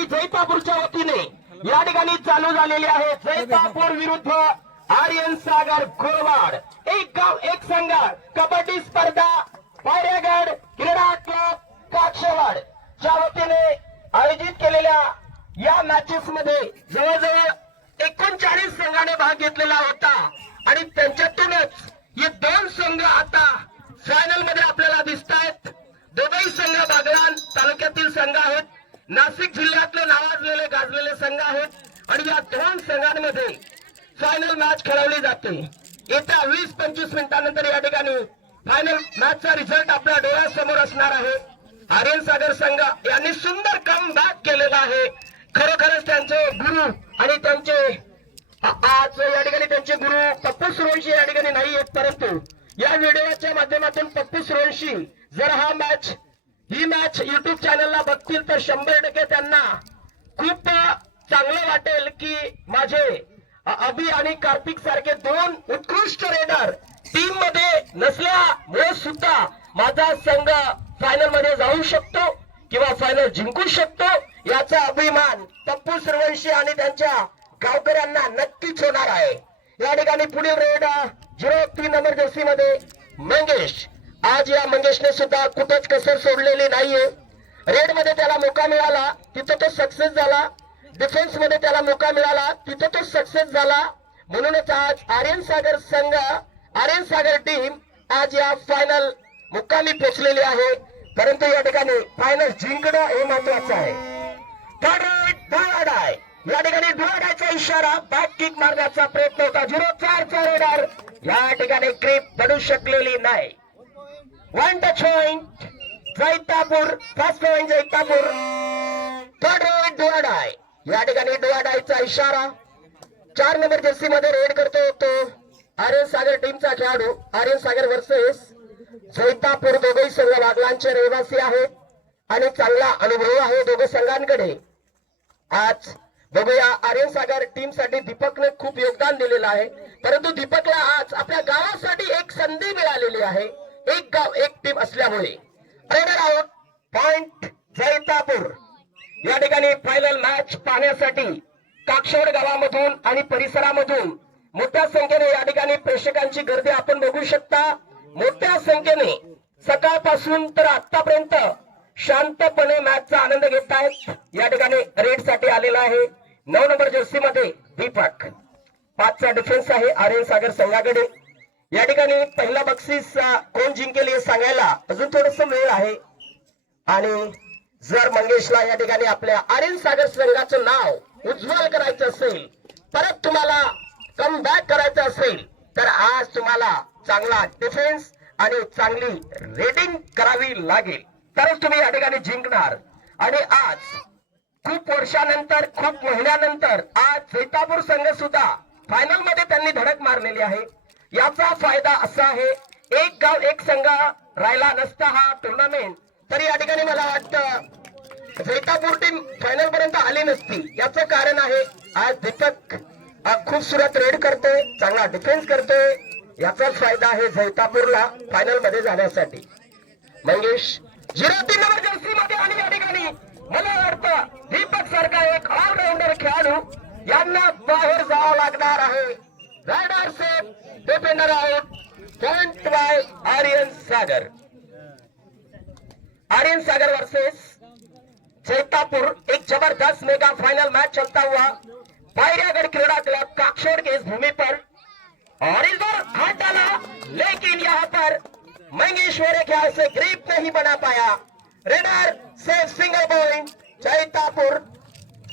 गाडी जैतापूरच्या वतीने या ठिकाणी चालू झालेली आहे। जैतापूर विरुद्ध आर्यन सागर घोरवाड। एक गाव एक संघ कबड्डी स्पर्धा पायऱ्यागड क्रीडा क्लब काक्षवाड च्या वतीने आयोजित केलेल्या या मॅचेस मध्ये जवळजवळ 39 संघाने भाग घेतलेला होता आणि त्यांच्यातूनच हे दोन संघ आता फायनल मध्ये आपल्याला दिसत आहेत। दोघेही संघ बागलाण तालुक्यातील संघ आहेत, नाशिक जिल्ह्यातले नावाजलेले गाजलेले संघ आहेत आणि या दोन संघांमध्ये फायनल मॅच खेळवली जाते। येत्या 20-25 मिनिटांनंतर या ठिकाणी फायनल मॅचचा रिझल्ट आपल्या डोळ्यासमोर असणार आहे। आर्यन सागर संघ यांनी सुंदर कम बॅक केलेला आहे। खरोखरच त्यांचे गुरु आणि त्यांचे आज या ठिकाणी त्यांचे गुरु पप्पू सुरवंशी या ठिकाणी नाही आहेत, परंतु या व्हिडिओच्या माध्यमातून पप्पू सुरवंशी जर ही मॅच युट्यूब चॅनलला बघतील तर 100% त्यांना खूप चांगलं वाटेल की माझे अभि आणि कार्तिक सारखे दोन उत्कृष्ट रेडर टीम मध्ये नसल्यामुळे सुद्धा माझा संघ फायनल मध्ये जाऊ शकतो किंवा फायनल जिंकू शकतो याचा अभिमान पप्पू सुरवंशी आणि त्यांच्या गावकऱ्यांना नक्कीच होणार आहे। या ठिकाणी पुढील रेड 03 नंबर जर्सी मध्ये मंगेश। आज या मंगेशने सुद्धा कुठेच कसर सोडलेली नाहीये। रेड मध्ये त्याला मौका मिळाला तिथं तो सक्सेस झाला, डिफेन्स मध्ये त्याला मौका मिळाला तिथं तो सक्सेस झाला। म्हणूनच आज आर्यन सागर संघ आर्यन सागर टीम आज या फायनल मुक्कामी पोहोचलेली आहे, परंतु या ठिकाणी फायनल जिंकणं हे महत्वाचं आहे। या ठिकाणी डोळ्याचा इशारा बॅक किक मारण्याचा प्रयत्न होता। 04 चा रेडर या ठिकाणी क्रीप पडू शकलेली नाही। 1 touch point Jaitapur, first point Jaitapur. Third raid डोळाडाय या ठिकाणी डोळाडायचा इशारा 4 नंबर जर्सी मध्ये रेड करतो तो आर्यन सागर टीमचा खेळाडू। आर्यन सागर वर्सेस जैतापूर दोघेही संघ बागलाणचे रहिवासी आहेत आणि चांगला अनुभव आहे दोघे संघांकडे। आज बघूया आर्यन सागर टीम साठी दीपकने खूप योगदान दिलेलं आहे, परंतु दीपकला आज आपल्या गावासाठी एक संधी मिळालेली आहे। एक गाव एक टीम असल्यामुळे रेडर आउट पॉइंट जैतापूर। या ठिकाणी फायनल मॅच पाहण्यासाठी काक्षवड गावामधून आणि परिसरामधून मोठ्या संख्येने या ठिकाणी प्रेक्षकांची गर्दी आपण बघू शकता। मोठ्या संख्येने सकाळपासून तर आतापर्यंत शांतपणे मॅचचा आनंद घेत आहेत। या ठिकाणी रेड साठी आलेला आहे 9 नंबर जर्सी मध्ये दीपक। 5 चा डिफेन्स आहे आर्यन सागर संघाकडे। या ठिकाणी पहिला बक्षीस कोण जिंकेल हे सांगायला अजून थोडस वेळ आहे आणि जर मंगेशला या ठिकाणी आपल्या आर्यन सागर संघाचं नाव उज्ज्वल करायचं असेल, परत तुम्हाला कम बॅक करायचं असेल तर आज तुम्हाला चांगला डिफेन्स आणि चांगली रेडिंग करावी लागेल, तरच तुम्ही या ठिकाणी जिंकणार। आणि आज खूप वर्षानंतर खूप महिन्यानंतर आज जैतापूर संघ सुद्धा फायनल मध्ये त्यांनी धडक मारलेली आहे। याचा फायदा असा आहे एक गाव एक संघ राहिला नसता हा टुर्नामेंट तरी या ठिकाणी मला वाटतं जैतापूर टीम फायनल पर्यंत आली नसती। याचं कारण आहे आज दीपक खूप सुरत रेड करतोय, चांगला डिफेन्स करतोय, याचा फायदा आहे जैतापूरला फायनल मध्ये जाण्यासाठी। मंगेश 03 नंबर जर्सी मध्ये आणि या ठिकाणी मला वाटतं दीपक सारखा एक ऑलराऊंडर खेळाडू यांना बाहेर जावं लागणार आहे। Raider safe, defender out, point by Aryan Sagar. Aryan Sagar versus Jaitapur एक जबरदस्त मेगा फाइनल मैच चलता हुआ पायरियागढ़ क्रीडा क्लब काक्षोड़ के इस भूमि पर और इस बार हाथ डाला, लेकिन यहाँ पर मंगेश्वर के ख्याल से ग्रिप नहीं बना पाया। रेडर से सिंगल पॉइंट जैतापुर।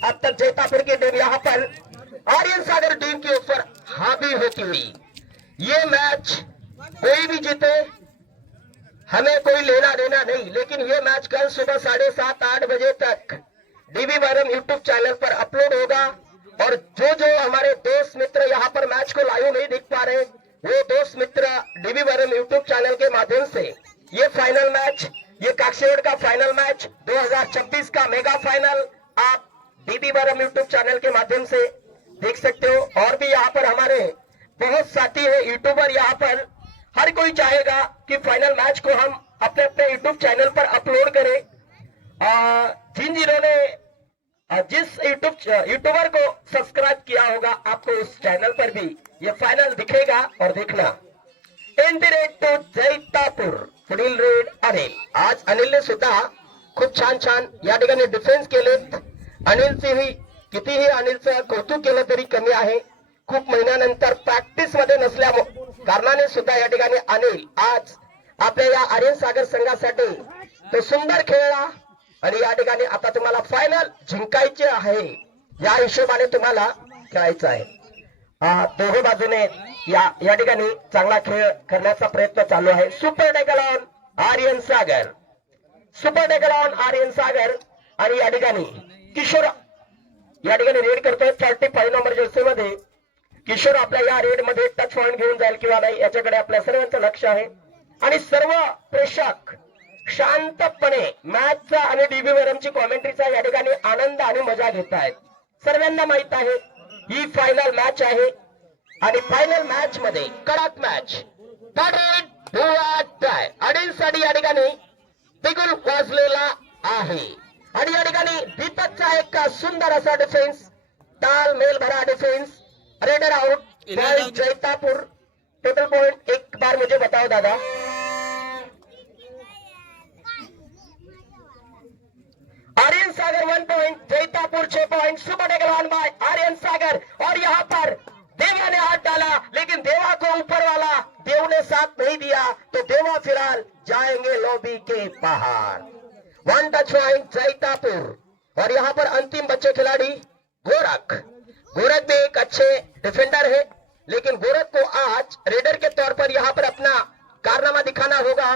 अब तक जैतापुर की टीम यहाँ पर आर्यन सागर टीम के ऊपर हावी होती हुई। ये मैच कोई भी जीते हमें कोई लेना देना नहीं, लेकिन ये मैच कल सुबह 7:30-8 बजे तक डीबी बरम यूट्यूब चैनल पर अपलोड होगा। और जो जो हमारे दोस्त मित्र यहाँ पर मैच को लाइव नहीं देख पा रहे, वो दोस्त मित्र डीबी बरम यूट्यूब चैनल के माध्यम से ये फाइनल मैच, ये काक्षेड़ का फाइनल मैच 2026 का मेगा फाइनल आप डीबी बरम यूट्यूब चैनल के माध्यम से देख सकते हो। और भी यहाँ पर हमारे बहुत साथी है यूट्यूबर, यहाँ पर हर कोई चाहेगा कि फाइनल मैच को हम अपने अपने यूट्यूब चैनल पर अपलोड करें। जिन्होंने यूट्यूबर को सब्सक्राइब किया होगा, आपको उस चैनल पर भी ये फाइनल दिखेगा और देखना। In the raid to Jaitapur, पुढील रेड अनिल। आज अनिलने सुद्धा खूप छान छान या ठिकाणी डिफेन्स केलेत। अनिलचेही कितीही अनिलचं कौतुक केलं तरी कमी आहे। खूप महिन्यानंतर प्रॅक्टिस मध्ये नसल्या कारणाने सुद्धा या ठिकाणी अनिल आज आपल्या या आर्यन सागर संघासाठी तो सुंदर खेळला आणि या ठिकाणी आता तुम्हाला फायनल जिंकायचे आहे, या हिशोबाने तुम्हाला खेळायचं आहे। दोघे बाजूने या ठिकाणी चांगला खेळ करण्याचा प्रयत्न चालू आहे। Super tackle on Aryan Sagar, super tackle on Aryan Sagar. आणि या ठिकाणी किशोर या ठिकाणी रेड करतोय 35 नंबर जर्सी मध्ये। किशोर आपल्या या रेड मध्ये टच पॉइंट घेऊन जाईल किंवा नाही याच्याकडे आपल्या सर्वांचं लक्ष आहे। आणि सर्व प्रेक्षक शांतपणे मॅचचा आणि डीबी वरमची कॉमेंट्रीचा या ठिकाणी आनंद आणि मजा घेत आहेत। सर्वांना माहित आहे ही फायनल मॅच आहे आणि फायनल मॅच मध्ये कडक मॅच अडीचसाठी या ठिकाणी बिगुल वाजलेला आहे। आणि या ठिकाणी दीपकचा एक सुंदर असा डिफेन्स, तालमेल भरा defence. Raider out point Jaitapur. Total point एक बार मुझे बताओ दादा। Aryan Sagar 1 point, Jaitapur 6 point. Super tackle on by Aryan Sagar. और यहाँ पर देवा ने हाथ डाला, लेकिन देवा को ऊपर वाला देव ने साथ नहीं दिया, तो देवा फिलहाल जाएंगे लॉबी के बाहर। 1 टच पॉइंट जैतापुर। और यहाँ पर अंतिम बच्चे खिलाड़ी गोरख। गोरख भी एक अच्छे डिफेंडर है, लेकिन गोरख को आज रेडर के तौर पर यहाँ पर अपना कारनामा दिखाना होगा।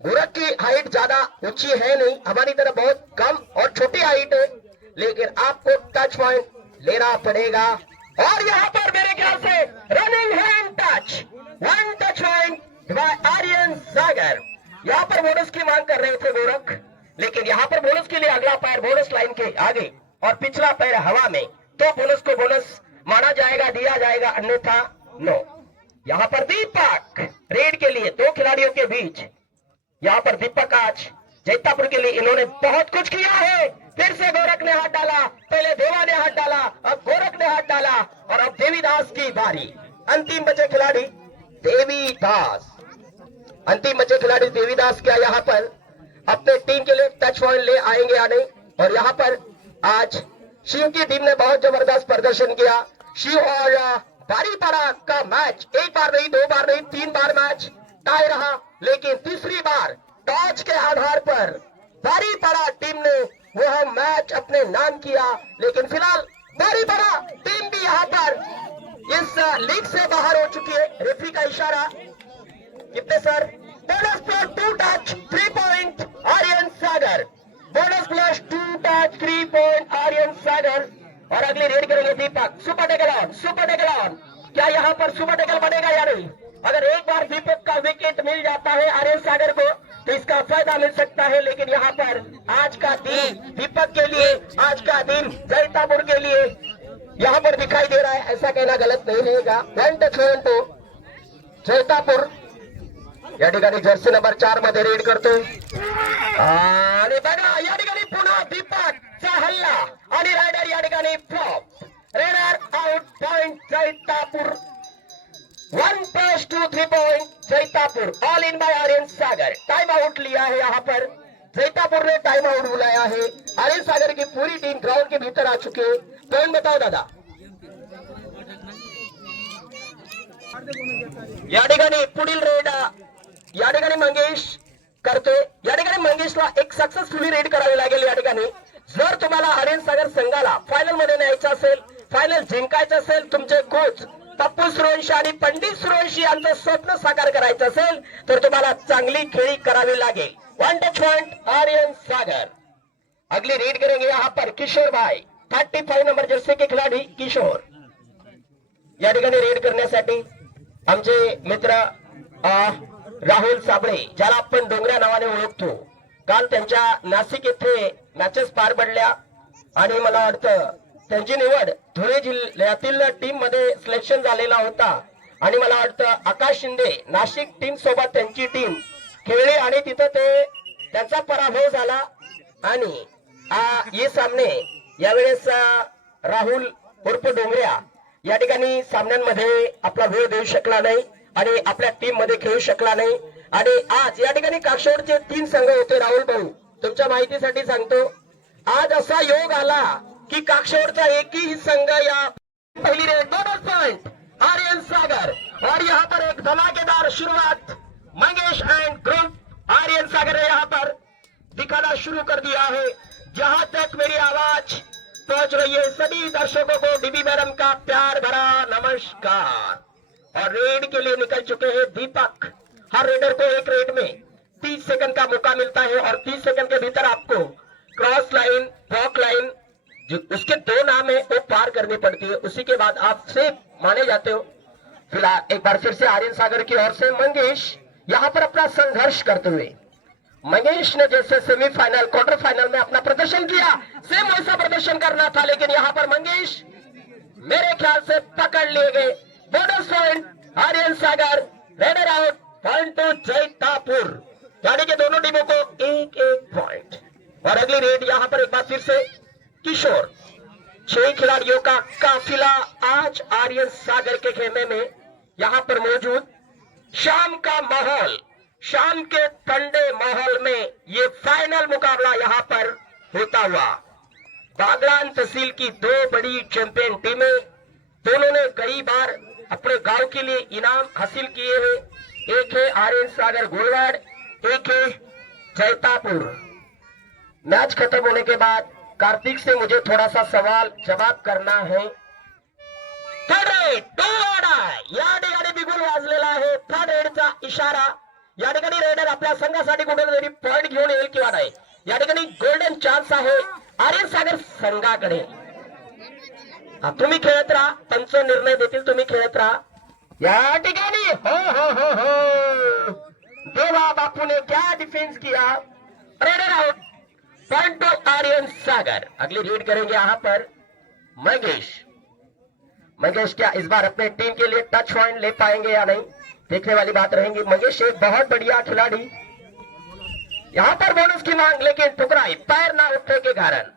गोरख की हाइट ज्यादा ऊंची है नहीं, हमारी तरह बहुत कम और छोटी हाइट है, लेकिन आपको टच पॉइंट लेना पड़ेगा। और यहाँ पर मेरे ख्याल से running hand touch, 1 touch point by Aryan Sagar. यहाँ पर बोनस की मांग कर रहे थे गोरख, लेकिन यहाँ पर बोनस के लिए अगला पैर बोनस लाइन के आगे और पिछला पैर हवा में, तो बोनस को बोनस माना जाएगा, दिया जाएगा, अन्यथा नो। यहाँ पर दीपक रेड के लिए 2 खिलाड़ियों के बीच, यहाँ पर दीपक आज जैतापुर के लिए इन्होंने बहुत कुछ किया है। फिर से गोरख ने हाथ डाला, पहले देवा ने हाथ डाला, अब गोरख ने हाथ डाला और अब देवीदास की बारी। अंतिम बचे खिलाड़ी देवीदास, अंतिम बचे खिलाड़ी देवीदास क्या यहाँ पर अपने टीम के लिए टच पॉइंट ले आएंगे या नहीं। और यहाँ पर आज शिव की टीम ने बहुत जबरदस्त प्रदर्शन किया। शिव और बारीपाड़ा का मैच एक बार नहीं, 2 बार नहीं, 3 बार मैच टाई रहा, लेकिन तीसरी बार टॉस के आधार पर बारीपाड़ा टीम ने वह मैच अपने नाम किया। लेकिन फिलहाल बारीपाड़ा टीम भी यहाँ पर इस लीग से बाहर हो चुकी है। रेफरी का इशारा कितने sir? Bonus plus 2 touch 3 point Aryan Sagar. Bonus plus 2 touch 3 point Aryan Sagar. और अगली रेड करेंगे Deepak. Super tackle on, super tackle on. क्या यहाँ पर सुपर टैकल बनेगा या नहीं? अगर एक बार दीपक का विकेट मिल जाता है आर्यन सागर को, तो इसका फायदा मिल सकता है। लेकिन यहाँ पर आज का दिन दीपक के लिए, आज का दिन जैतापुर के लिए यहाँ पर दिखाई दे रहा है, ऐसा कहना गलत नहीं रहेगा। 1 टच पॉइंट तो जैतापुर या ठिकाणी जर्सी नंबर 4 मध्ये रेड करतो। आणि बघा या ठिकाणी पुन्हा दीपकचा हल्ला आणि रायडर या ठिकाणी flop. Raider out point Jaitapur. 1 plus 2 3 point Jaitapur. All in by Aryan Sagar. Time out लिया है यहाँ पर जैतापुर ने, टाइम आउट बुलाया है। आर्यन सागर की पूरी टीम ग्राउंड के भीतर आ चुकी है। पॉइंट बताओ दादा। या ठिकाणी पुढील रेड या ठिकाणी मंगेश करतोय। या ठिकाणी मंगेशला एक सक्सेसफुली रेड करावी लागेल। या ठिकाणी जर तुम्हाला आर्यन सागर संघाला फायनल मध्ये न्यायचं असेल, फायनल जिंकायचं असेल, तुमचे कोच पप्पू सूर्यवंशी आणि पंडित सूर्यवंशी यांचं स्वप्न साकार करायचं असेल, तर तुम्हाला चांगली खेळी करावी लागेल। 1 टच पॉइंट आर्यन सागर। अगली रेड करेंगे यहाँ पर किशोर भाई, 35 नंबर जर्सी के खिलाड़ी किशोर। या ठिकाणी रेड करण्यासाठी आमचे मित्र राहुल साबळे, ज्याला आपण डोंगऱ्या नावाने ओळखतो, काल त्यांच्या नाशिक येथे मॅचेस पार पडल्या आणि मला वाटतं त्यांची निवड धुळे जिल्ह्यातील टीम मध्ये सिलेक्शन झालेला होता। आणि मला वाटतं आकाश शिंदे नाशिक टीम सोबत त्यांची टीम खेळली आणि तिथं त्यांचा पराभव झाला। आणि ये सामने यावेळेस राहुल उर्फ डोंगऱ्या या ठिकाणी सामन्यांमध्ये आपला वेळ देऊ शकला नाही आणि आपल्या टीम मध्ये खेळू शकला नाही. आणि आज या ठिकाणी काक्षोडचे 3 संघ होते. राहुल भाऊ, तुमच्या माहितीसाठी सांगतो, आज असा योग आला की काक्षोडचा एकही संघ या पहली red bonus point Aryan Sagar और यहाँ पर एक धमाकेदार शुरुआत मंगेश एंड ग्रुप आर्यन सागर ने यहाँ पर दिखाना शुरू कर दिया है. जहां तक मेरी आवाज पहुंच रही है सभी दर्शकों को डीबी मैडम का प्यार भरा नमस्कार. और रेड के लिए निकल चुके हैं दीपक. हर रेडर को एक रेड में 30 सेकंड का मौका मिलता है और 30 सेकंड के भीतर आपको क्रॉस लाइन, वॉक लाइन, जो उसके 2 नाम है वो पार करनी पड़ती है. उसी के बाद आप सेफ माने जाते हो. फिलहाल एक बार फिर से आर्यन सागर की ओर से मंगेश यहां पर अपना संघर्ष करते हुए, मंगेश ने जैसे सेमीफाइनल, क्वार्टर फाइनल में अपना प्रदर्शन किया, सेम वैसा प्रदर्शन करना था, लेकिन यहां पर मंगेश मेरे ख्याल से पकड़ लिए गए. Bonus point Aryan Sagar, raider out, point to Jaitapur. यानी कि दोनों टीमों को 1-1 पॉइंट. और अगली रेड यहां पर एक बार फिर से किशोर. 6 खिलाड़ियों का काफिला आज आर्यन सागर के खेमे में यहां पर मौजूद. शाम का माहौल, शाम के ठंडे माहौल में ये फाइनल मुकाबला यहां पर होता हुआ. बागलान तहसील की 2 बड़ी चैंपियन टीमें, दोनों ने कई बार अपने गांव के लिए इनाम हासिल किए हैं. एक है आर्यन सागर गोलवाड़, एक है जैतापुर. मैच खत्म होने के बाद कार्तिक से मुझे थोड़ा सा सवाल जवाब करना है. या ठिकाणी बिगुल वाजलेला आहे. थर्ड रेडचा इशारा. या ठिकाणी रेडर आपल्या संघासाठी कुठेतरी पॉइंट घेऊन येईल किंवा नाही. या ठिकाणी गोल्डन चान्स आहे आर्यन सागर संघाकडे. तुम्ही खेळत राहा, पंच निर्णय देतील, तुम्ही खेळत राहा. या ठिकाणी हो हो हो हो देवा बापूने क्या डिफेंस किया. Raider out, point to Aryan Sagar. अगली रीड करेंगे यहां पर मंगेश. मंगेश क्या इस बार अपने टीम के लिए टच पॉइंट ले पाएंगे या नहीं, देखने वाली बात रहेगी. मंगेश एक बहुत बढ़िया खिलाड़ी. यहां पर बोनस की मांग, लेकिन ठुकराई पैर ना उठने के कारण.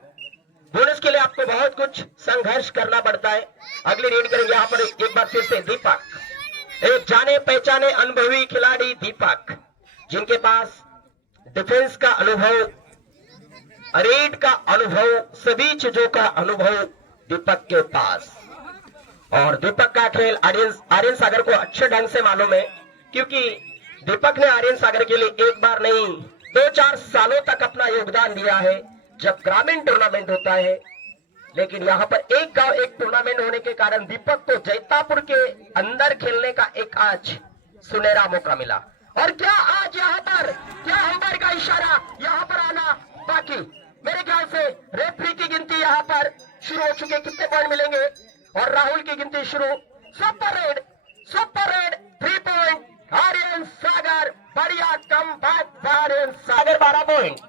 बोनस के लिए आपको बहुत कुछ संघर्ष करना पड़ता है. अगली रीड करेंगे यहां पर एक बार फिर से दीपक. एक जाने पहचाने अनुभवी खिलाड़ी दीपक, जिनके पास डिफेंस का अनुभव, रेड का अनुभव, सभी चीजों का अनुभव दीपक के पास. और दीपक का खेल आर्यन सागर को अच्छे ढंग से मालूम है, क्योंकि दीपक ने आर्यन सागर के लिए एक बार नहीं 2-4 सालों तक अपना योगदान दिया है जब ग्रामीण टूर्नामेंट होता है. लेकिन यहाँ पर एक गांव एक टूर्नामेंट होने के कारण दीपक को जैतापुर के अंदर खेलने का एक आज सुनहरा मौका मिला. और क्या आज यहाँ पर क्या अंपायर का इशारा यहाँ पर आना बाकी. मेरे ख्याल से रेफरी की गिनती यहाँ पर शुरू हो चुकी है. कितने पॉइंट मिलेंगे और राहुल की गिनती शुरू. सुपर रेड 3 पॉइंट आर्यन सागर. बढ़िया कम बैक आर्यन सागर 12 पॉइंट.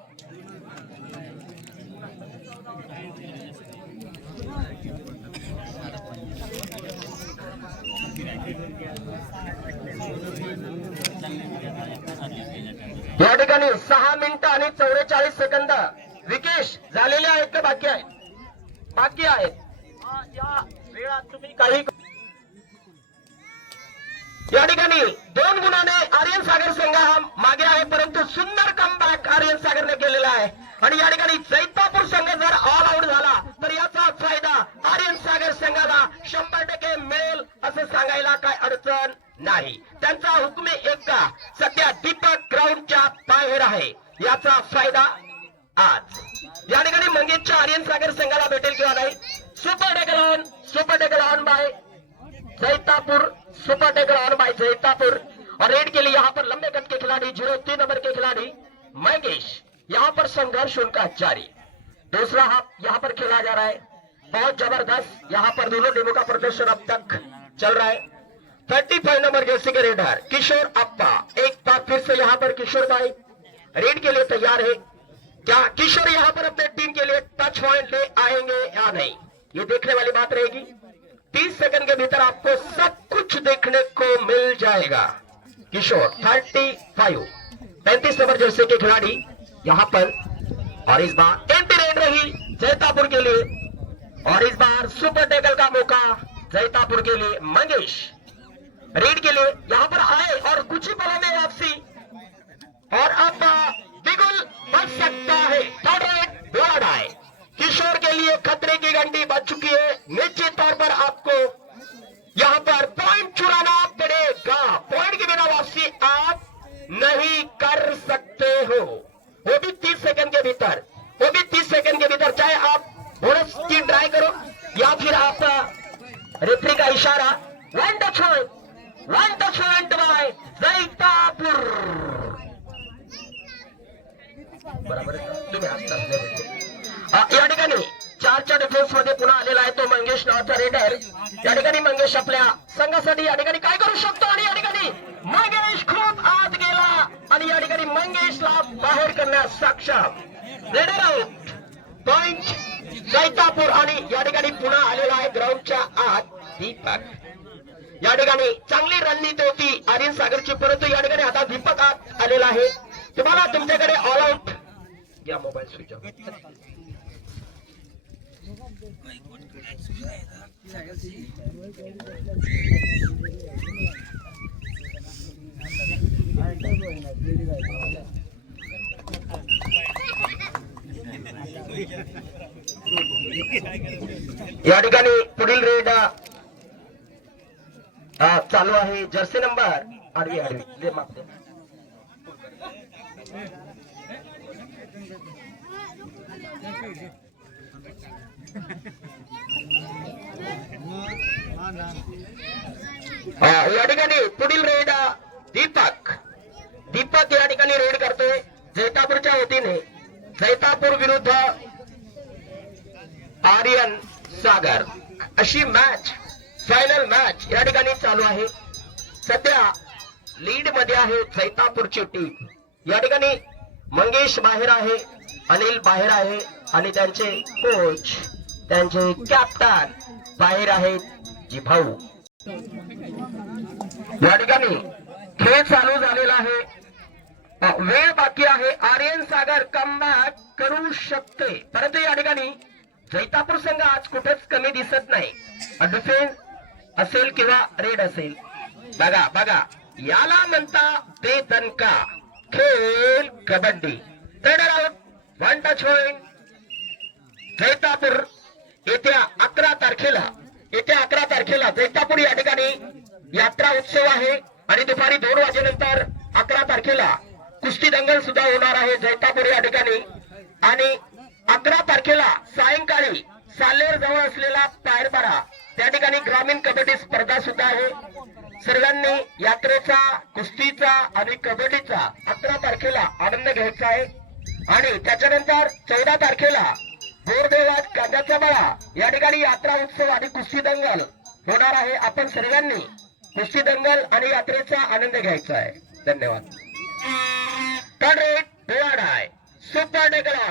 या ठिकाणी 6 मिनिटं आणि 44 सेकंद विकेश झालेले आहेत का बाकी आहेत? बाकी आहेत. या वेळात तुम्ही काही या ठिकाणी 2 गुणाने आर्यन सागर संघ हा मागे आहे, परंतु सुंदर कमबॅक आर्यन सागरने केलेला आहे. आणि या ठिकाणी जैतापूर संघ जर ऑल आउट झाला तर याचा फायदा आर्यन सागर संघाला 100% मिळेल असं सांगायला काय अडचण नाही. त्यांचा हुकमे एक्का सध्या दीपक ग्राउंडच्या बाहेर आहे. याचा फायदा आज या ठिकाणी मंगेशच्या आर्यन सागर संघाला भेटेल किंवा नाही. सुपर टेकल ऑन बाय जैतापुर. सुपर टेकल ऑन बाय जैतापुर. और रेड के लिए यहाँ पर लंबे कद के खिलाड़ी 03 नंबर के खिलाड़ी मंगेश. यहाँ पर संघर्ष उनका जारी. दूसरा हाफ यहाँ पर खेला जा रहा है. बहुत जबरदस्त यहाँ पर दोनों टीमों का प्रदर्शन अब तक चल रहा है. 35 नंबर जर्सी के रेडर किशोर अप्पा. एक बार फिर से यहाँ पर किशोर भाई रेड के लिए तैयार है. क्या किशोर यहाँ पर अपने टीम के लिए टच पॉइंट ले आएंगे या नहीं, ये देखने वाली बात रहेगी. 30 सेकंड के भीतर आपको सब कुछ देखने को मिल जाएगा. किशोर 35 नंबर जर्सी के खिलाड़ी यहाँ पर. और इस बार एंटी रेड रही जैतापुर के लिए, और इस बार सुपर टैकल का मौका जैतापुर के लिए। मंगेश रेड के लिए यहां पर आए और कुछ ही पलों में वापसी, और अब बिगुल बच सकता है। थर्ड रेड ब्लड आए किशोर के लिए खतरे की घंटी बज चुकी है। निश्चित तौर पर आपको यहां पर पॉइंट चुराना पड़ेगा। पॉइंट के बिना वापसी आप नहीं कर सकते हो, वो भी 30 सेकंड के भीतर, वो भी 30 सेकंड के भीतर। चाहे आप बोनस की ट्राई करो या फिर आप रेफरी का इशारा। One touch point bye Jaitapur. बरोबर तुम्ही हसतात या ठिकाणी 4च्या डिफेन्स मध्ये पुन्हा आलेला आहे तो मंगेश नावाचा रेडर। या ठिकाणी मंगेश आपल्या संघासाठी या ठिकाणी काय करू शकतो, आणि या ठिकाणी मंगेश खूप आत गेला आणि या ठिकाणी मंगेशला बाहेर करण्यास सक्षम। Raider out, point Jaitapur. आणि या ठिकाणी पुन्हा आलेला आहे ग्राउंडच्या आत दीपक। या ठिकाणी चांगली रणनीती होती आर्यन सागरची, परंतु या ठिकाणी आता दीपक आत आलेला आहे। तुम्हाला तुमच्याकडे ऑल आउट या मोबाईल स्विच ऑफ। या ठिकाणी पुढील रेड चालू आहे। जर्सी नंबर आडवी दे मागते। या ठिकाणी पुढील रेड दीपक या ठिकाणी रेड करतोय जैतापूरच्या वतीने। जैतापूर विरुद्ध आर्यन सागर अशी मॅच, फायनल मॅच या ठिकाणी चालू आहे। सध्या लीड मध्ये आहे जैतापूरची टीम। या ठिकाणी मंगेश बाहेर आहे, अनिल बाहेर आहे आणि त्यांचे कोच, त्यांचे कॅप्टन बाहेर आहेत जी भाऊ। या ठिकाणी खेळ चालू झालेला आहे, वेळ बाकी आहे। आर्यन सागर कमबॅक करू शकते, परंतु या ठिकाणी जैतापूर संघ आज कुठेच कमी दिसत नाही। डिफेन्स असेल किंवा रेड असेल, बघा याला म्हणता बेदणका खेळ kabaddi. Third out, one touch point Jaitapur. येत्या 11 तारखेला जैतापूर या ठिकाणी यात्रा उत्सव आहे आणि दुपारी 2 वाजेनंतर 11 तारखेला कुस्ती दंगल सुद्धा होणार आहे जैतापूर या ठिकाणी। आणि 11 तारखेला सायंकाळी सालेर जवळ असलेला पायरपाडा त्या ठिकाणी ग्रामीण कबड्डी स्पर्धा सुद्धा आहे। सर्वांनी यात्रेचा, कुस्तीचा आणि कबड्डीचा 11 तारखेला आनंद घ्यायचा आहे। आणि त्याच्यानंतर 14 तारखेला गोरदेवाज कांद्याचा मळा या ठिकाणी यात्रा उत्सव आणि कुस्ती दंगल होणार आहे। आपण सर्वांनी कुस्ती दंगल आणि यात्रेचा आनंद घ्यायचा आहे। धन्यवाद।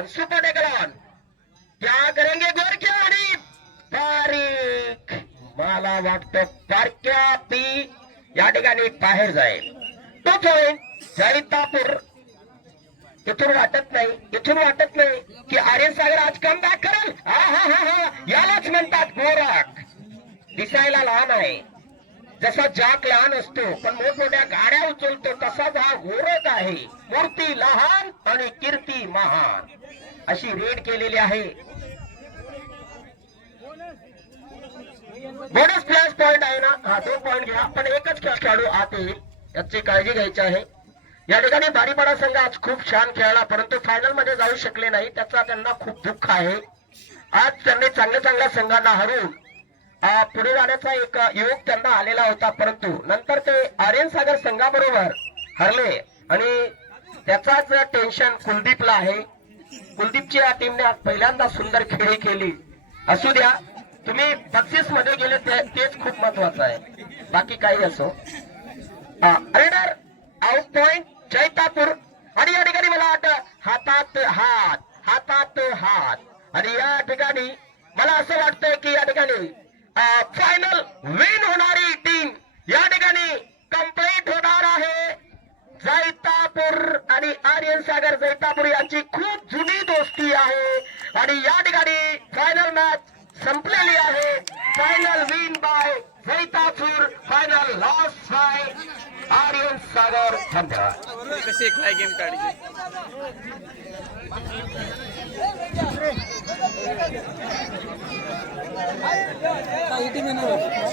सुपर डेकलॉन क्या करेंगे गोरक्या आणि तारीख, मला वाटतं तारक्या पी या ठिकाणी बाहेर जाईल। तो पॉइंट जैतापूर। इथून वाटत नाही की आर्यन सागर आज कम बॅक करेल। यालाच म्हणतात गोरख। दिसायला लहान आहे, जसा जाक लहान असतो पण मोठमोठ्या गाड्या उचलतो, तसाच हा गोरख आहे। मूर्ती लहान आणि कीर्ती महान अशी रेड केलेली आहे। बोनस प्लस पॉइंट आहे ना, 2 पॉइंट घ्या, पण एकच खेळाडू आत येईल याची काळजी घ्यायची आहे। या ठिकाणी बारीपाडा संघ आज खूप छान खेळला, परंतु फायनल मध्ये जाऊ शकले नाही, त्याचा त्यांना खूप दुःख आहे। आज त्यांनी चांगल्या संघांना हरवून पुढे जाण्याचा एक योग त्यांना आलेला होता, परंतु नंतर ते आर्यन सागर संघाबरोबर हरले आणि त्याचाच टेन्शन कुलदीपला आहे। कुलदीपची या टीमने आज पहिल्यांदा सुंदर खेळी केली। असू द्या, तुम्ही बक्षीस मध्ये गेले तेच खूप महत्वाचं आहे, बाकी काही असो। Raider out point Jaitapur. आणि या ठिकाणी मला वाटतं हातात हात आणि या ठिकाणी मला असं वाटतंय की या ठिकाणी फायनल विन होणारी टीम या ठिकाणी कंप्लीट होणार आहे। जैतापूर आणि आर्यन सागर जैतापूर यांची खूप जुनी दोस्ती आहे आणि या ठिकाणी फायनल मॅच संपलेली आहे. Final win by Jaitapur, final loss by Aryan Sagar. धन्यवाद. कशी एक गेम काढली. काय टीम आहे ना